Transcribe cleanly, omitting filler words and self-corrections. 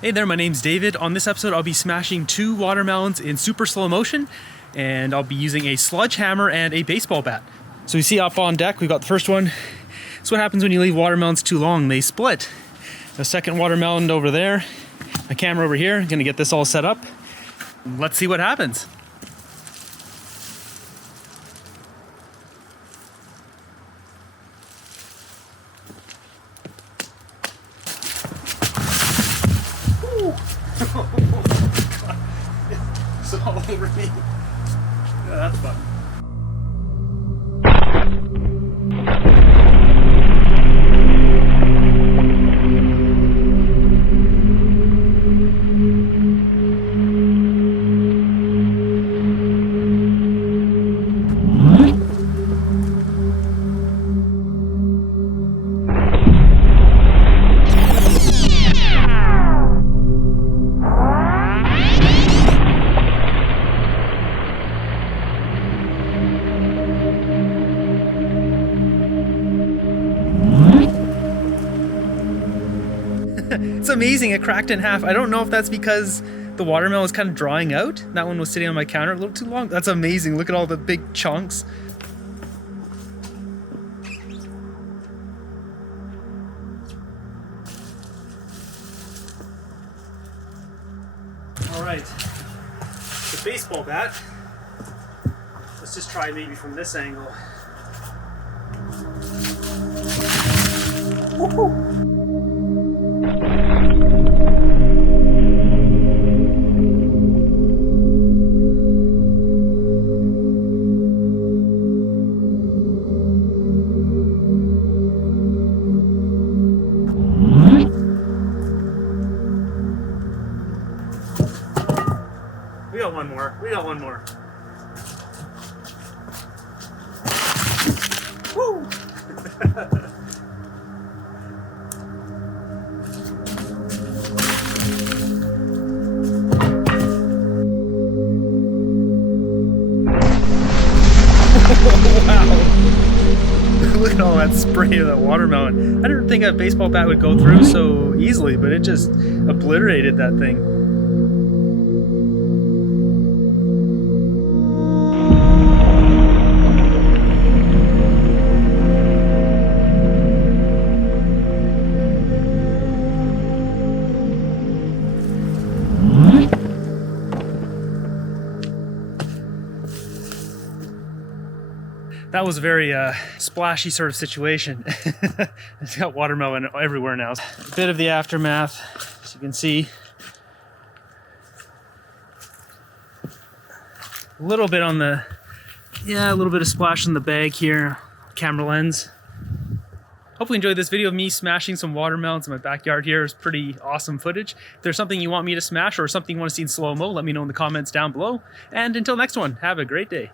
Hey there, my name's David. On this episode, I'll be smashing 2 watermelons in super slow motion, and I'll be using a sledgehammer and a baseball bat. So you see up on deck, we've got the first one. That's what happens when you leave watermelons too long, they split. The second watermelon over there, my camera over here, gonna get this all set up. Let's see what happens. Oh God. It's all over me. Yeah, that's fun. It's amazing, it cracked in half. I don't know if that's because the watermelon was kind of drying out. That one was sitting on my counter a little too long. That's amazing. Look at all the big chunks. All right, the baseball bat. Let's just try maybe from this angle. Woo-hoo. We got one more. We got one more. Woo! Wow. Look at all that spray of that watermelon. I didn't think a baseball bat would go through so easily, but it just obliterated that thing. That was a very splashy sort of situation. It's got watermelon everywhere now. A bit of the aftermath, as you can see. A little bit on the, a little bit of splash on the bag here, camera lens. Hopefully you enjoyed this video of me smashing some watermelons in my backyard here. It's pretty awesome footage. If there's something you want me to smash or something you want to see in slow-mo, let me know in the comments down below. And until next one, have a great day.